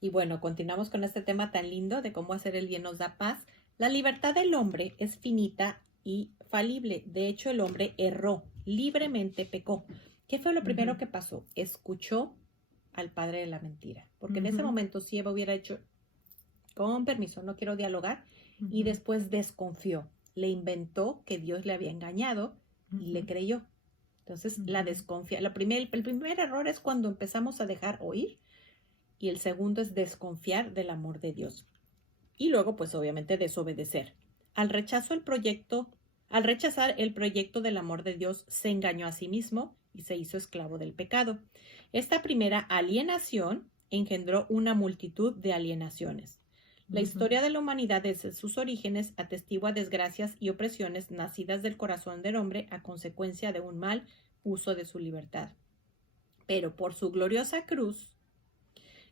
Y bueno, continuamos con este tema tan lindo de cómo hacer el bien nos da paz. La libertad del hombre es finita y falible. De hecho, el hombre erró, libremente pecó. ¿Qué fue lo primero Ujú, que pasó? Escuchó al padre de la mentira. Porque en ese ujú, momento, si Eva hubiera hecho, con permiso, no quiero dialogar, y ujú, después desconfió. Le inventó que Dios le había engañado y le ujú, creyó. Entonces, la ujú, desconfía. El primer error es cuando empezamos a dejar oír, y el segundo es desconfiar del amor de Dios. Y luego, pues obviamente, desobedecer. Al rechazo el proyecto, al rechazar el proyecto del amor de Dios, se engañó a sí mismo y se hizo esclavo del pecado. Esta primera alienación engendró una multitud de alienaciones. La ujú. historia de la humanidad desde sus orígenes atestigua desgracias y opresiones nacidas del corazón del hombre a consecuencia de un mal uso de su libertad. Pero por su gloriosa cruz,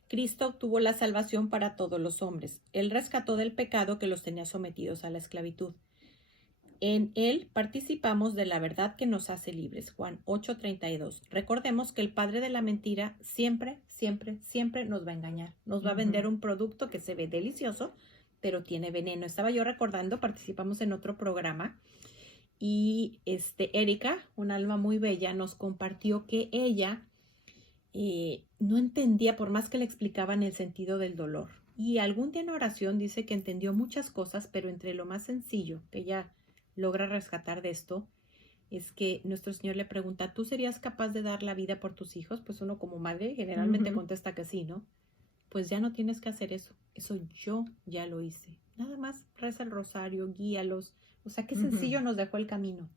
Cristo obtuvo la salvación para todos los hombres. Él rescató del pecado que los tenía sometidos a la esclavitud. En Él participamos de la verdad que nos hace libres. Juan 8:32. Recordemos que el padre de la mentira siempre, siempre, siempre nos va a engañar. Nos va a vender Ujú, un producto que se ve delicioso, pero tiene veneno. Estaba yo recordando, participamos en otro programa y Erika, un alma muy bella, nos compartió que ella no entendía, por más que le explicaban el sentido del dolor. Y algún día en oración dice que entendió muchas cosas, pero entre lo más sencillo que ella logra rescatar de esto es que nuestro Señor le pregunta, ¿tú serías capaz de dar la vida por tus hijos? Pues uno como madre generalmente ujú, contesta que sí, ¿no? Pues ya no tienes que hacer eso. Eso yo ya lo hice. Nada más reza el rosario, guíalos. O sea, qué ujú. sencillo nos dejó el camino,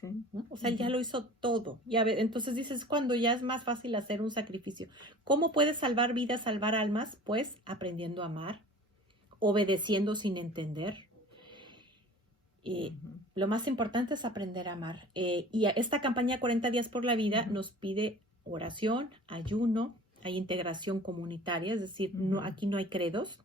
Sí. ¿no? O sea, él ya Ujú, lo hizo todo. Y a ver, entonces dices, cuando ya es más fácil hacer un sacrificio. ¿Cómo puedes salvar vidas, salvar almas? Pues aprendiendo a amar, obedeciendo sin entender. Eh, ujú, lo más importante es aprender a amar. Y esta campaña 40 días por la vida ujú, nos pide oración, ayuno, hay integración comunitaria, es decir, no, ujú. aquí no hay credos.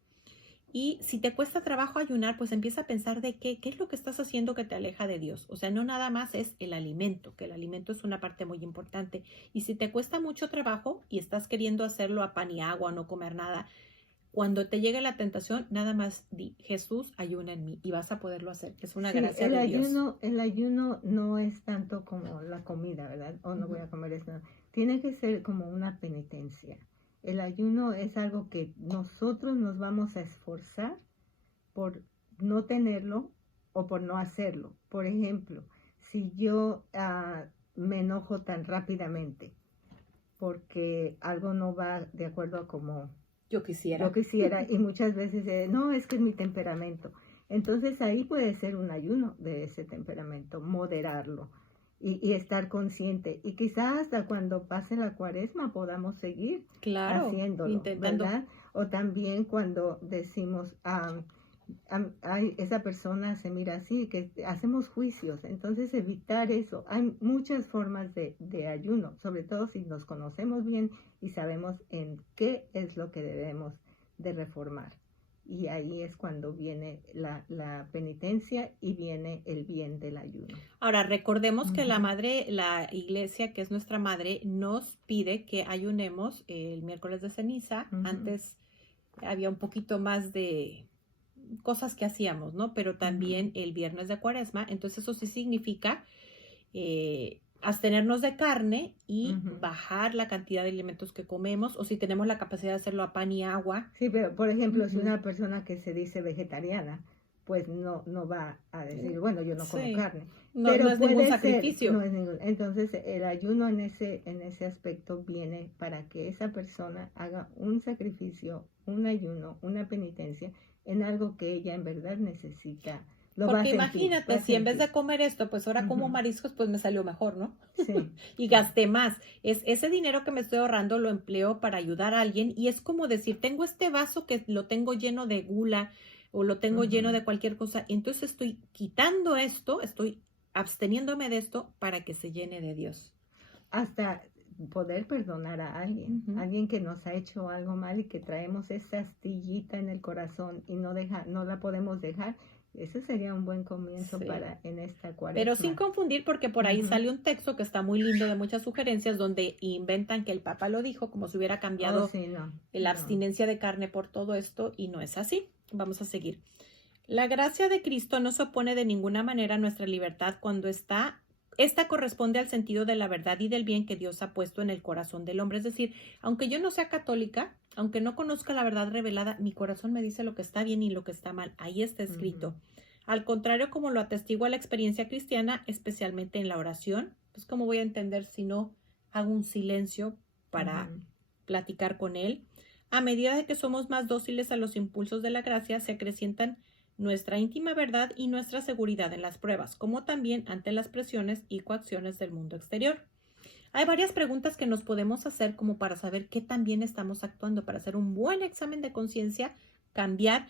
Y si te cuesta trabajo ayunar, pues empieza a pensar de qué es lo que estás haciendo que te aleja de Dios. O sea, no nada más es el alimento, que el alimento es una parte muy importante. Y si te cuesta mucho trabajo y estás queriendo hacerlo a pan y agua, no comer nada, cuando te llegue la tentación, nada más di, Jesús, ayuna en mí y vas a poderlo hacer. Es una Sí, gracia de Dios. el ayuno no es tanto como la comida, ¿verdad? O no voy Ujú. a comer esto. Tiene que ser como una penitencia. El ayuno es algo que nosotros nos vamos a esforzar por no tenerlo o por no hacerlo. Por ejemplo, si yo me enojo tan rápidamente porque algo no va de acuerdo a como Yo yo quisiera. quisiera, y muchas veces no, es que es mi temperamento. Entonces ahí puede ser un ayuno de ese temperamento, moderarlo y estar consciente. Y quizás hasta cuando pase la cuaresma podamos seguir Claro, haciéndolo, intentando. ¿verdad? O también cuando decimos, ay, esa persona se mira así, que hacemos juicios, entonces evitar eso. Hay muchas formas de ayuno, sobre todo si nos conocemos bien y sabemos en qué es lo que debemos de reformar. Y ahí es cuando viene la penitencia y viene el bien del ayuno. Ahora, recordemos que la Ujú, madre, la iglesia, que es nuestra madre, nos pide que ayunemos el miércoles de ceniza. ujú, Antes había un poquito más de cosas que hacíamos, ¿no? Pero ujú, también el viernes de cuaresma. Entonces eso sí significa abstenernos de carne y ujú. bajar la cantidad de alimentos que comemos, o si tenemos la capacidad de hacerlo a pan y agua. Sí, pero por ejemplo, si Ujú. una persona que se dice vegetariana, pues no va a decir, bueno, yo no como Sí, carne, no, no pero es ningún puede ser, no sacrificio. es ningún, entonces el ayuno en ese aspecto viene para que esa persona haga un sacrificio, un ayuno, una penitencia en algo que ella en verdad necesita, lo Porque imagínate, va a si en vez sentir. de comer esto, pues ahora como Ujú, mariscos, pues me salió mejor, ¿no? sí, Y sí. gasté más. Es ese dinero que me estoy ahorrando lo empleo para ayudar a alguien y es como decir, tengo este vaso que lo tengo lleno de gula o lo tengo lleno Ujú. de cualquier cosa, entonces estoy quitando esto, estoy absteniéndome de esto para que se llene de Dios. Hasta poder perdonar a alguien, Ujú. alguien que nos ha hecho algo mal y que traemos esa astillita en el corazón y no la podemos dejar. Ese sería un buen comienzo Sí. en esta cuaresma. Pero sin confundir, porque por ahí Ujú. sale un texto que está muy lindo de muchas sugerencias donde inventan que el Papa lo dijo como si hubiera Oh, cambiado sí, no. la No. abstinencia de carne por todo esto y no es así. Vamos a seguir. La gracia de Cristo no se opone de ninguna manera a nuestra libertad cuando esta corresponde al sentido de la verdad y del bien que Dios ha puesto en el corazón del hombre. Es decir, aunque yo no sea católica, aunque no conozca la verdad revelada, mi corazón me dice lo que está bien y lo que está mal. Ahí está escrito. Ujú. Al contrario, como lo atestigua la experiencia cristiana, especialmente en la oración, pues cómo voy a entender si no hago un silencio para Ujú. platicar con Él. A medida de que somos más dóciles a los impulsos de la gracia, se acrecientan nuestra íntima verdad y nuestra seguridad en las pruebas, como también ante las presiones y coacciones del mundo exterior. Hay varias preguntas que nos podemos hacer como para saber qué tan bien estamos actuando, para hacer un buen examen de conciencia, cambiar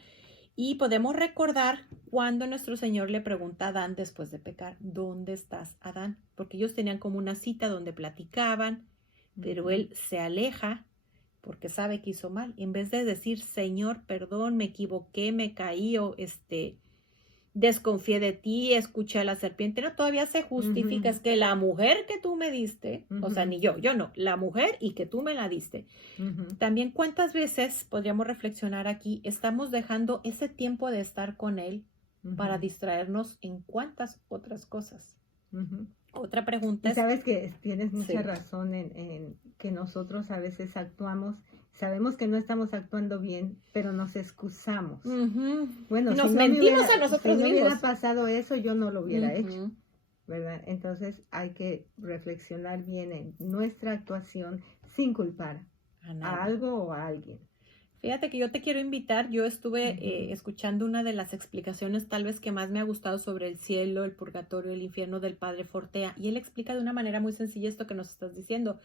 y podemos recordar cuando nuestro Señor le pregunta a Adán después de pecar, ¿dónde estás, Adán? Porque ellos tenían como una cita donde platicaban, pero Ujú. él se aleja porque sabe que hizo mal. En vez de decir, Señor, perdón, me equivoqué, me caí o desconfié de ti, escuché a la serpiente, no, todavía se justifica, Ujú. es que la mujer que tú me diste, o sea, Ujú. ni yo no, la mujer y que tú me la diste. Ujú. También cuántas veces, podríamos reflexionar aquí, estamos dejando ese tiempo de estar con él para Ujú. distraernos en cuántas otras cosas. Ujú. Otra pregunta Y es, sabes que tienes mucha sí, razón en que nosotros a veces actuamos, sabemos que no estamos actuando bien, pero nos excusamos. ujú, Bueno, nos mentimos a si nosotros no hubiera mismos. pasado eso, yo no lo hubiera hecho, Ujú, ¿verdad? Entonces hay que reflexionar bien en nuestra actuación sin culpar a a nadie. algo o a alguien. Fíjate que yo te quiero invitar, yo estuve Ujú. escuchando una de las explicaciones tal vez que más me ha gustado sobre el cielo, el purgatorio, el infierno del padre Fortea, y él explica de una manera muy sencilla esto que nos estás diciendo.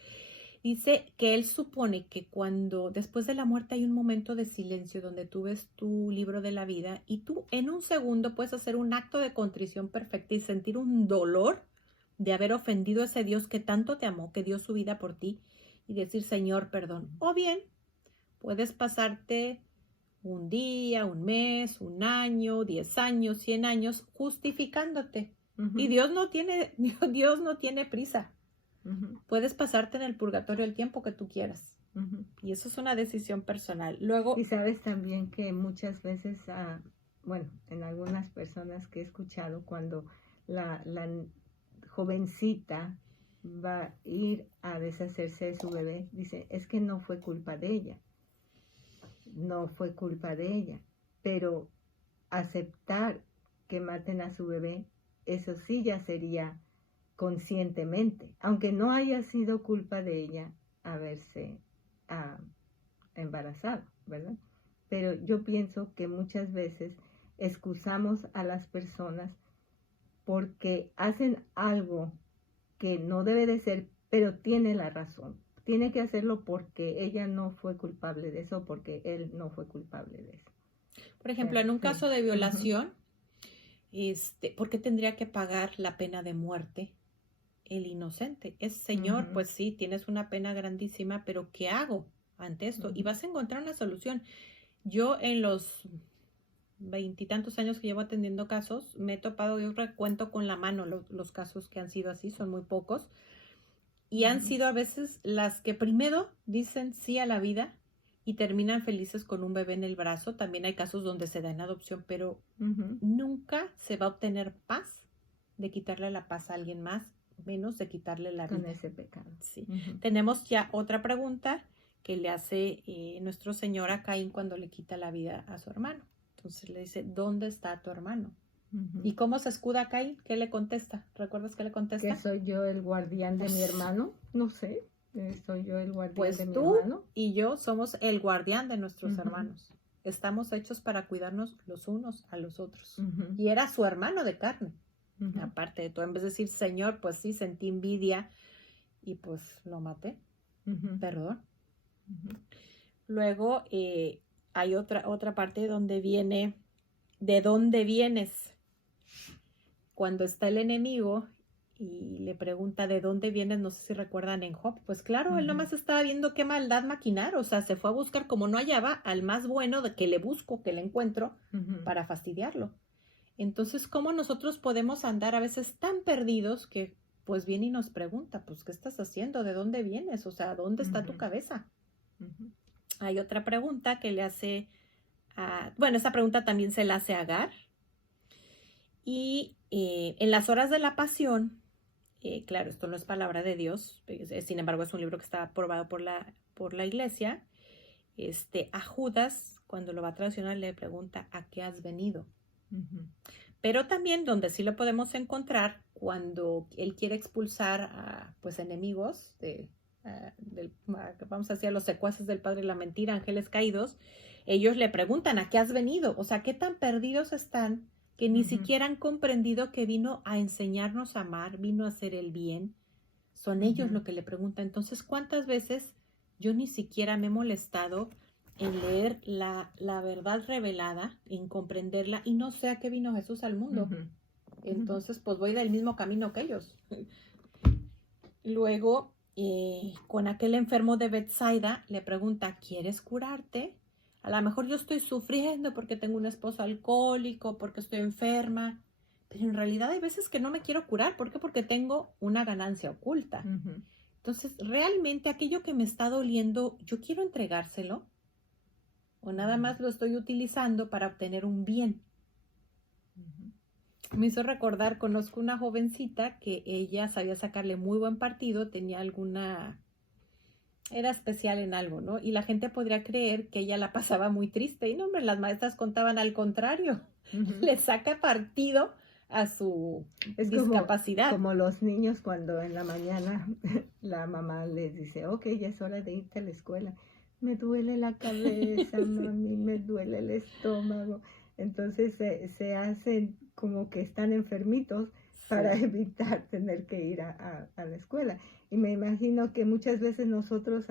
Dice que él supone que cuando después de la muerte hay un momento de silencio donde tú ves tu libro de la vida y tú en un segundo puedes hacer un acto de contrición perfecta y sentir un dolor de haber ofendido a ese Dios que tanto te amó, que dio su vida por ti y decir, Señor, perdón. O bien puedes pasarte un día, un mes, un año, 10 años, 100 años justificándote. Y Ujú. Dios no tiene prisa. Ujú. Puedes pasarte en el purgatorio el tiempo que tú quieras. Ujú. Y eso es una decisión personal. Y Luego, sabes también que muchas veces, bueno, en algunas personas que he escuchado, cuando la jovencita va a ir a deshacerse de su bebé, dice, es que no fue culpa de ella, no fue culpa de ella, pero aceptar que maten a su bebé, eso sí ya sería conscientemente, aunque no haya sido culpa de ella haberse ah, embarazado, ¿verdad? Pero yo pienso que muchas veces excusamos a las personas porque hacen algo que no debe de ser, pero tiene la razón. Tiene que hacerlo porque ella no fue culpable de eso, porque él no fue culpable de eso. por O sea, ejemplo, en un sí. caso de Ujú. violación, ¿por qué tendría que pagar la pena de muerte el inocente? Es, Señor, Ujú. pues sí, tienes una pena grandísima, pero ¿qué hago ante esto? Y Ujú. vas a encontrar una solución. Yo en los veintitantos años que llevo atendiendo casos, me he topado, yo recuento con la mano los casos que han sido así, son muy pocos, y han Ujú. sido a veces las que primero dicen sí a la vida y terminan felices con un bebé en el brazo. También hay casos donde se da en adopción, pero Ujú. nunca se va a obtener paz de quitarle la paz a alguien más, menos de quitarle la Con vida. ese pecado. Sí. Ujú. Tenemos ya otra pregunta que le hace nuestro Señor a Caín cuando le quita la vida a su hermano. Entonces le dice, ¿dónde está tu hermano? Ujú. ¿Y cómo se escuda Caín? ¿Qué le contesta? ¿Recuerdas qué le ¿Que contesta? soy yo el guardián de mi Pues, hermano? No sé. ¿Soy yo el guardián de pues mi tú hermano? y yo somos el guardián de nuestros Ujú. hermanos. Estamos hechos para cuidarnos los unos a los otros. Ujú. Y era su hermano de carne. Ujú. Aparte de todo, en vez de decir, Señor, pues sí, sentí envidia y pues lo maté. Ujú. Perdón. Ujú. Luego hay otra parte donde viene, ¿de dónde vienes? Cuando está el enemigo y le pregunta de dónde vienes, no sé si recuerdan en Job, pues claro, él Ujú. nomás estaba viendo qué maldad maquinar, o sea, se fue a buscar como no hallaba al más bueno de que le busco, que le encuentro Ujú. para fastidiarlo. Entonces, ¿cómo nosotros podemos andar a veces tan perdidos que pues viene y nos pregunta, pues, ¿qué estás haciendo? ¿De dónde vienes? O sea, ¿dónde está tu cabeza? Hay otra pregunta que le hace bueno, esa pregunta también se la hace a Agar. Y en las horas de la pasión, claro, esto no es palabra de Dios, sin embargo es un libro que está aprobado por la iglesia. A Judas, cuando lo va a traducir, le pregunta, ¿a qué has venido? Pero también donde sí lo podemos encontrar, cuando él quiere expulsar a pues enemigos, vamos a decir, a los secuaces del padre de la mentira, ángeles caídos, ellos le preguntan, ¿a qué has venido? O sea, ¿qué tan perdidos están que ni siquiera han comprendido que vino a enseñarnos a amar, vino a hacer el bien? Son ellos lo que le preguntan. Entonces, ¿cuántas veces yo ni siquiera me he molestado en leer la verdad revelada, en comprenderla, y no sé a qué vino Jesús al mundo? Entonces, pues voy del mismo camino que ellos. Luego, con aquel enfermo de Bethsaida, le pregunta, ¿quieres curarte? A lo mejor yo estoy sufriendo porque tengo un esposo alcohólico, porque estoy enferma, pero en realidad hay veces que no me quiero curar. ¿Por qué? Porque tengo una ganancia oculta. Entonces, realmente aquello que me está doliendo, ¿yo quiero entregárselo? ¿O nada más lo estoy utilizando para obtener un bien? Me hizo recordar, conozco una jovencita que ella sabía sacarle muy buen partido, tenía era especial en algo, ¿no? Y la gente podría creer que ella la pasaba muy triste. Y no, hombre, las maestras contaban al contrario. Le saca partido a su discapacidad. Como los niños cuando en la mañana la mamá les dice, ok, ya es hora de irte a la escuela. Me duele la cabeza, mami, me duele el estómago. Entonces se hacen como que están enfermitos para evitar tener que ir a la escuela. Y me imagino que muchas veces nosotros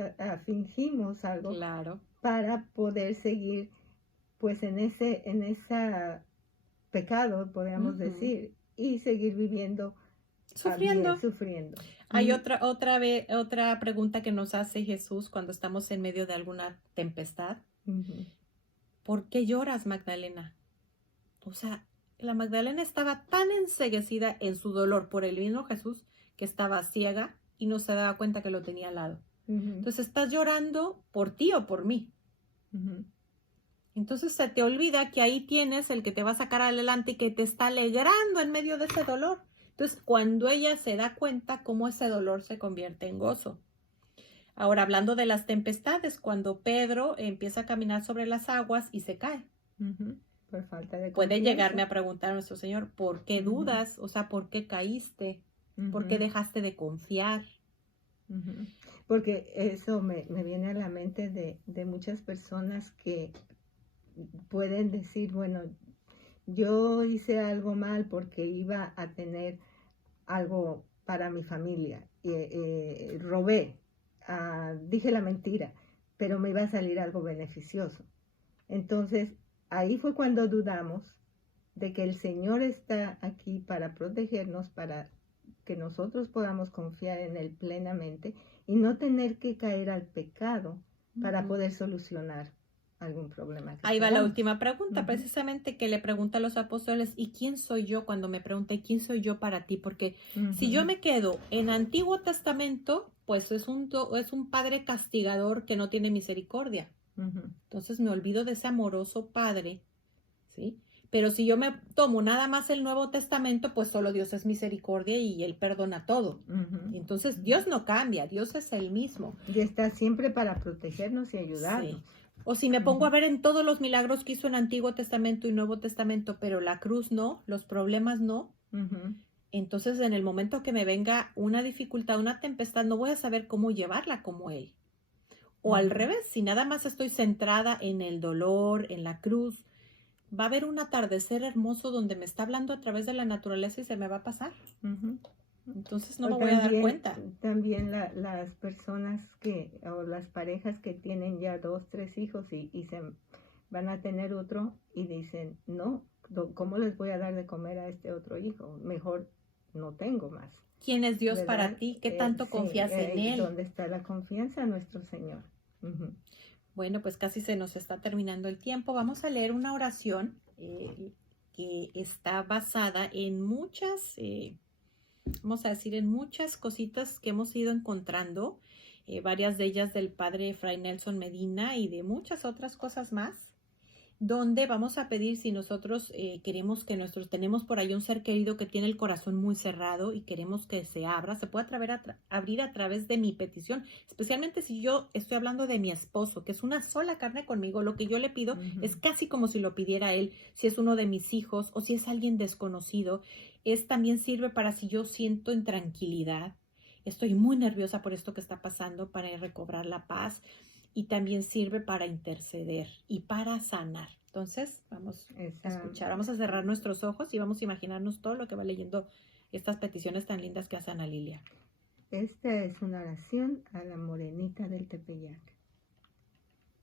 fingimos algo para poder seguir pues en ese pecado, podríamos decir, y seguir viviendo sufriendo. Hay otra pregunta que nos hace Jesús cuando estamos en medio de alguna tempestad. ¿Por qué lloras, Magdalena? O sea, la Magdalena estaba tan enceguecida en su dolor por el mismo Jesús que estaba ciega y no se daba cuenta que lo tenía al lado. Entonces, ¿estás llorando por ti o por mí? Entonces se te olvida que ahí tienes el que te va a sacar adelante y que te está alegrando en medio de ese dolor. Entonces, cuando ella se da cuenta cómo ese dolor se convierte en gozo. Ahora, hablando de las tempestades, cuando Pedro empieza a caminar sobre las aguas y se cae. Por falta de confianza. Puede llegarme a preguntar a nuestro Señor, ¿por qué dudas? O sea, ¿por qué caíste? ¿Por qué dejaste de confiar? Porque eso me viene a la mente de muchas personas que pueden decir, bueno, yo hice algo mal porque iba a tener algo para mi familia, robé, dije la mentira, pero me iba a salir algo beneficioso. Entonces, ahí fue cuando dudamos de que el Señor está aquí para protegernos, para que nosotros podamos confiar en Él plenamente y no tener que caer al pecado para poder solucionar algún problema. Ahí va la última pregunta, precisamente, que le pregunta a los apóstoles, ¿y quién soy yo? Cuando me pregunté, ¿quién soy yo para ti? Porque si yo me quedo en Antiguo Testamento, pues es un padre castigador que no tiene misericordia. Entonces me olvido de ese amoroso padre, ¿sí? Pero si yo me tomo nada más el Nuevo Testamento, pues solo Dios es misericordia y Él perdona todo. Entonces Dios no cambia, Dios es el mismo. Y está siempre para protegernos y ayudarnos. Sí. O si me pongo a ver en todos los milagros que hizo en Antiguo Testamento y Nuevo Testamento, pero la cruz no, los problemas no, entonces en el momento que me venga una dificultad, una tempestad, no voy a saber cómo llevarla como Él. O al revés, si nada más estoy centrada en el dolor, en la cruz, va a haber un atardecer hermoso donde me está hablando a través de la naturaleza y se me va a pasar. Entonces no me voy a dar cuenta. También las personas o las parejas que tienen ya 2, 3 hijos y se van a tener otro y dicen, no, ¿cómo les voy a dar de comer a este otro hijo? Mejor no tengo más. ¿Quién es Dios para ti? ¿Qué tanto confías en Él? ¿Dónde está la confianza en nuestro Señor? Bueno, pues casi se nos está terminando el tiempo. Vamos a leer una oración que está basada en muchas, vamos a decir, en muchas cositas que hemos ido encontrando, varias de ellas del padre Fray Nelson Medina y de muchas otras cosas más, donde vamos a pedir si nosotros queremos que tenemos por ahí un ser querido que tiene el corazón muy cerrado y queremos que se abra, se puede abrir a través de mi petición, especialmente si yo estoy hablando de mi esposo, que es una sola carne conmigo, lo que yo le pido es casi como si lo pidiera él, si es uno de mis hijos o si es alguien desconocido, también sirve para si yo siento intranquilidad, estoy muy nerviosa por esto que está pasando, para recobrar la paz, y también sirve para interceder y para sanar. Entonces, vamos a escuchar, vamos a cerrar nuestros ojos y vamos a imaginarnos todo lo que va leyendo estas peticiones tan lindas que hace Ana Lilia. Esta es una oración a la Morenita del Tepeyac.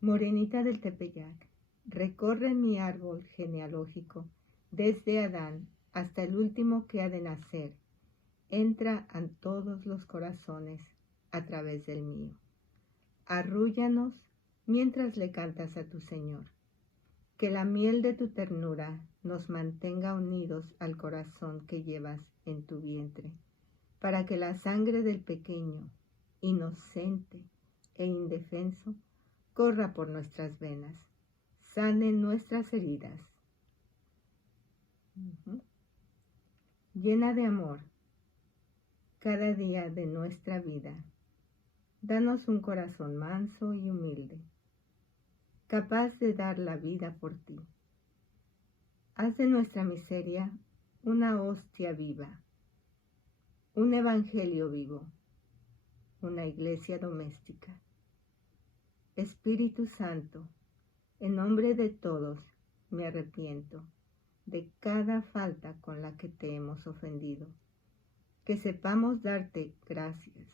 Morenita del Tepeyac, recorre mi árbol genealógico desde Adán hasta el último que ha de nacer. Entra a todos los corazones a través del mío. Arrúllanos mientras le cantas a tu Señor. Que la miel de tu ternura nos mantenga unidos al corazón que llevas en tu vientre, para que la sangre del pequeño, inocente e indefenso, corra por nuestras venas, sane nuestras heridas. Llena de amor cada día de nuestra vida. Danos un corazón manso y humilde, capaz de dar la vida por ti. Haz de nuestra miseria una hostia viva, un evangelio vivo, una iglesia doméstica. Espíritu Santo, en nombre de todos me arrepiento de cada falta con la que te hemos ofendido. Que sepamos darte gracias